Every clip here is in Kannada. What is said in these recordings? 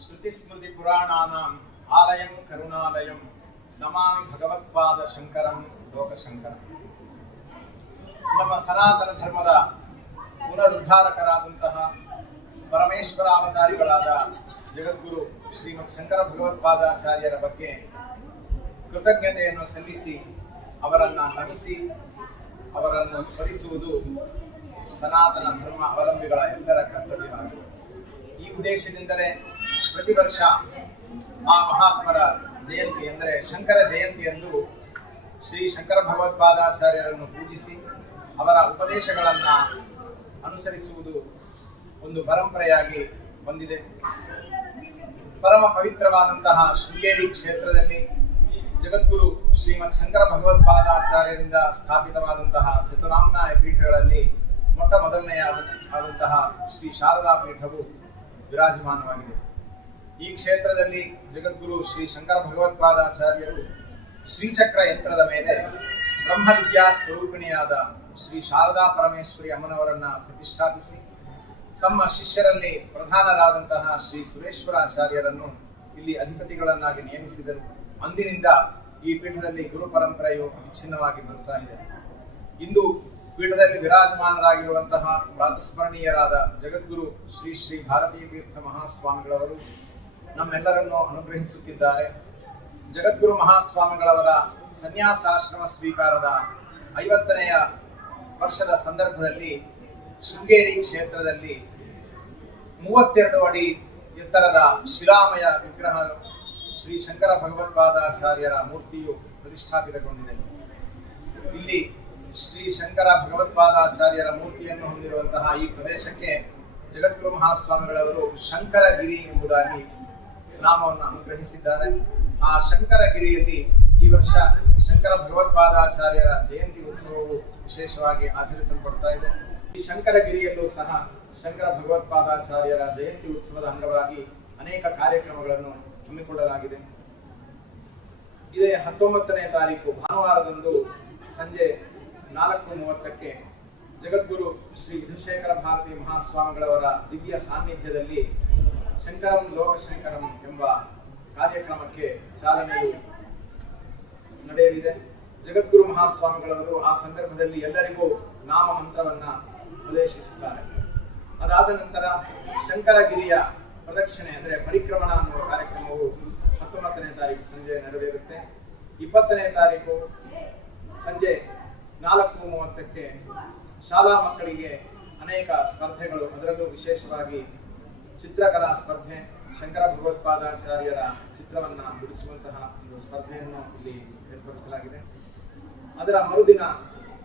ಶ್ರುತಿಸ್ಮೃತಿ ಪುರಾಣಾನಾಂ ಆಲಯಂ ಕರುಣಾಲಯಂ ನಮಾಮಿ ಭಗವತ್ಪಾದ ಶಂಕರಂ ಲೋಕಶಂಕರಂ. ನಮ್ಮ ಸನಾತನ ಧರ್ಮದ ಪುನರುದ್ಧಾರಕರಾದಂತಹ ಪರಮೇಶ್ವರ ಅವತಾರಿಗಳಾದ ಜಗದ್ಗುರು ಶ್ರೀಮತ್ ಶಂಕರ ಭಗವತ್ಪಾದಾಚಾರ್ಯರ ಬಗ್ಗೆ ಕೃತಜ್ಞತೆಯನ್ನು ಸಲ್ಲಿಸಿ ಅವರನ್ನು ನಮಿಸಿ ಅವರನ್ನು ಸ್ಮರಿಸುವುದು ಸನಾತನ ಧರ್ಮ ಅವಲಂಬಿಗಳ ಎಲ್ಲರ ಕರ್ತವ್ಯವಾಗಿದೆ. ಈ ಉದ್ದೇಶದಿಂದಲೇ ಪ್ರತಿ ವರ್ಷ ಆ ಮಹಾತ್ಮರ ಜಯಂತಿ ಎಂದರೆ ಶಂಕರ ಜಯಂತಿಯಂದು ಶ್ರೀ ಶಂಕರ ಭಗವತ್ಪಾದಾಚಾರ್ಯರನ್ನು ಪೂಜಿಸಿ ಅವರ ಉಪದೇಶಗಳನ್ನು ಅನುಸರಿಸುವುದು ಒಂದು ಪರಂಪರೆಯಾಗಿ ಬಂದಿದೆ. ಪರಮ ಪವಿತ್ರವಾದಂತಹ ಶೃಂಗೇರಿ ಕ್ಷೇತ್ರದಲ್ಲಿ ಜಗದ್ಗುರು ಶ್ರೀಮತ್ ಶಂಕರ ಭಗವತ್ಪಾದಾಚಾರ್ಯರಿಂದ ಸ್ಥಾಪಿತವಾದಂತಹ ಚತುರಾಮ್ನಾಯ ಪೀಠಗಳಲ್ಲಿ ಮೊಟ್ಟ ಮೊದಲನೆಯಾದಂತಹ ಶ್ರೀ ಶಾರದಾ ಪೀಠವು ವಿರಾಜಮಾನವಾಗಿದೆ. ಈ ಕ್ಷೇತ್ರದಲ್ಲಿ ಜಗದ್ಗುರು ಶ್ರೀ ಶಂಕರ ಭಗವತ್ಪಾದಾಚಾರ್ಯರು ಶ್ರೀಚಕ್ರ ಯಂತ್ರದ ಮೇಲೆ ಬ್ರಹ್ಮವಿದ್ಯಾ ಸ್ವರೂಪಿಣಿಯಾದ ಶ್ರೀ ಶಾರದಾ ಪರಮೇಶ್ವರಿ ಅಮ್ಮನವರನ್ನು ಪ್ರತಿಷ್ಠಾಪಿಸಿ ತಮ್ಮ ಶಿಷ್ಯರಲ್ಲಿ ಪ್ರಧಾನರಾದಂತಹ ಶ್ರೀ ಸುರೇಶ್ವರಾಚಾರ್ಯರನ್ನು ಇಲ್ಲಿ ಅಧಿಪತಿಗಳನ್ನಾಗಿ ನೇಮಿಸಿದರು. ಅಂದಿನಿಂದ ಈ ಪೀಠದಲ್ಲಿ ಗುರು ಪರಂಪರೆಯು ವಿಚ್ಛಿನ್ನವಾಗಿ ಬರುತ್ತಾ ಇದೆ. ಇಂದು ಪೀಠದಲ್ಲಿ ವಿರಾಜಮಾನರಾಗಿರುವಂತಹ ಪ್ರಾತಸ್ಮರಣೀಯರಾದ ಜಗದ್ಗುರು ಶ್ರೀ ಶ್ರೀ ಭಾರತೀ ತೀರ್ಥ ಮಹಾಸ್ವಾಮಿಗಳವರು ನಮ್ಮೆಲ್ಲರನ್ನು ಅನುಗ್ರಹಿಸುತ್ತಿದ್ದಾರೆ. ಜಗದ್ಗುರು ಮಹಾಸ್ವಾಮಿಗಳವರ ಸನ್ಯಾಸಾಶ್ರಮ ಸ್ವೀಕಾರದ 50ನೆಯ ವರ್ಷದ ಸಂದರ್ಭದಲ್ಲಿ ಶೃಂಗೇರಿ ಕ್ಷೇತ್ರದಲ್ಲಿ 32 ಅಡಿ ಎತ್ತರದ ಶಿಲಾಮಯ ವಿಗ್ರಹ ಶ್ರೀ ಶಂಕರ ಭಗವತ್ಪಾದಾಚಾರ್ಯರ ಮೂರ್ತಿಯು ಪ್ರತಿಷ್ಠಾಪಿತಗೊಂಡಿದೆ. ಇಲ್ಲಿ ಶ್ರೀ ಶಂಕರ ಭಗವತ್ಪಾದಾಚಾರ್ಯರ ಮೂರ್ತಿಯನ್ನು ಹೊಂದಿರುವಂತಹ ಈ ಪ್ರದೇಶಕ್ಕೆ ಜಗದ್ಗುರು ಮಹಾಸ್ವಾಮಿಗಳವರು ಶಂಕರಗಿರಿ ಎಂಬುದಾಗಿ ನಾಮವನ್ನು ಅನುಗ್ರಹಿಸಿದ್ದಾರೆ. ಆ ಶಂಕರಗಿರಿಯಲ್ಲಿ ಈ ವರ್ಷ ಶಂಕರ ಭಗವತ್ಪಾದಾಚಾರ್ಯರ ಜಯಂತಿ ಉತ್ಸವವು ವಿಶೇಷವಾಗಿ ಆಚರಿಸಲ್ಪಡ್ತಾ ಇದೆ. ಈ ಶಂಕರಗಿರಿಯಲ್ಲೂ ಸಹ ಶಂಕರ ಭಗವತ್ಪಾದಾಚಾರ್ಯರ ಜಯಂತಿ ಉತ್ಸವದ ಅಂಗವಾಗಿ ಅನೇಕ ಕಾರ್ಯಕ್ರಮಗಳನ್ನು ಹಮ್ಮಿಕೊಳ್ಳಲಾಗಿದೆ. ಇದೇ 19ನೇ ತಾರೀಕು ಭಾನುವಾರದಂದು ಸಂಜೆ 4:30ಕ್ಕೆ ಜಗದ್ಗುರು ಶ್ರೀ ವಿಧುಶೇಖರ ಭಾರತಿ ಮಹಾಸ್ವಾಮಿಗಳವರ ದಿವ್ಯ ಸಾನ್ನಿಧ್ಯದಲ್ಲಿ ಶಂಕರಂ ಲೋಕಶಂಕರಂ ಎಂಬ ಕಾರ್ಯಕ್ರಮಕ್ಕೆ ಚಾಲನೆಯು ನಡೆಯಲಿದೆ. ಜಗದ್ಗುರು ಮಹಾಸ್ವಾಮಿಗಳವರು ಆ ಸಂದರ್ಭದಲ್ಲಿ ಎಲ್ಲರಿಗೂ ನಾಮ ಮಂತ್ರವನ್ನು ಉಪದೇಶಿಸುತ್ತಾರೆ. ಅದಾದ ನಂತರ ಶಂಕರಗಿರಿಯ ಪ್ರದಕ್ಷಿಣೆ ಅಂದರೆ ಪರಿಕ್ರಮಣ ಅನ್ನುವ ಕಾರ್ಯಕ್ರಮವು 19ನೇ ತಾರೀಕು ಸಂಜೆ ನೆರವೇರುತ್ತೆ. 20ನೇ ತಾರೀಕು ಸಂಜೆ 4:30ಕ್ಕೆ ಶಾಲಾ ಮಕ್ಕಳಿಗೆ ಅನೇಕ ಸ್ಪರ್ಧೆಗಳು, ಅದರಲ್ಲೂ ವಿಶೇಷವಾಗಿ ಚಿತ್ರಕಲಾ ಸ್ಪರ್ಧೆ, ಶಂಕರ ಭಗವತ್ಪಾದಾಚಾರ್ಯರ ಚಿತ್ರವನ್ನು ಬಿಡಿಸುವಂತಹ ಒಂದು ಸ್ಪರ್ಧೆಯನ್ನು ಇಲ್ಲಿ ಏರ್ಪಡಿಸಲಾಗಿದೆ. ಅದರ ಮರುದಿನ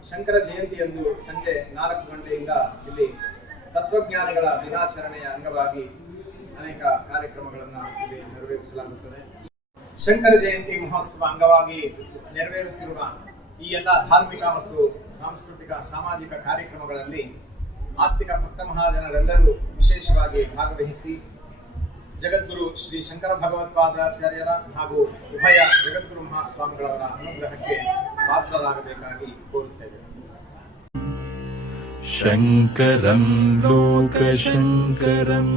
ಶಂಕರ ಜಯಂತಿಯಂದು ಸಂಜೆ 4 ಗಂಟೆಯಿಂದ ಇಲ್ಲಿ ತತ್ವಜ್ಞಾನಿಗಳ ದಿನಾಚರಣೆಯ ಅಂಗವಾಗಿ ಅನೇಕ ಕಾರ್ಯಕ್ರಮಗಳನ್ನು ಇಲ್ಲಿ ನೆರವೇರಿಸಲಾಗುತ್ತದೆ. ಶಂಕರ ಜಯಂತಿ ಮಹೋತ್ಸವ ಅಂಗವಾಗಿ ನೆರವೇರುತ್ತಿರುವ ಈ ಎಲ್ಲ ಧಾರ್ಮಿಕ ಮತ್ತು ಸಾಂಸ್ಕೃತಿಕ ಸಾಮಾಜಿಕ ಕಾರ್ಯಕ್ರಮಗಳಲ್ಲಿ ಆಸ್ತಿಕ ಭಕ್ತ ಮಹಾಜನರೆಲ್ಲರೂ ವಿಶೇಷವಾಗಿ ಭಾಗವಹಿಸಿ ಜಗದ್ಗುರು ಶ್ರೀ ಶಂಕರ ಭಗವತ್ಪಾದಾಚಾರ್ಯರ ಹಾಗೂ ಉಭಯ ಜಗದ್ಗುರು ಮಹಾಸ್ವಾಮಿಗಳವರ ಅನುಗ್ರಹಕ್ಕೆ ಪಾತ್ರರಾಗಬೇಕಾಗಿ ಕೋರುತ್ತೇವೆ. ಶಂಕರಂ ಲೋಕಶಂಕರಂ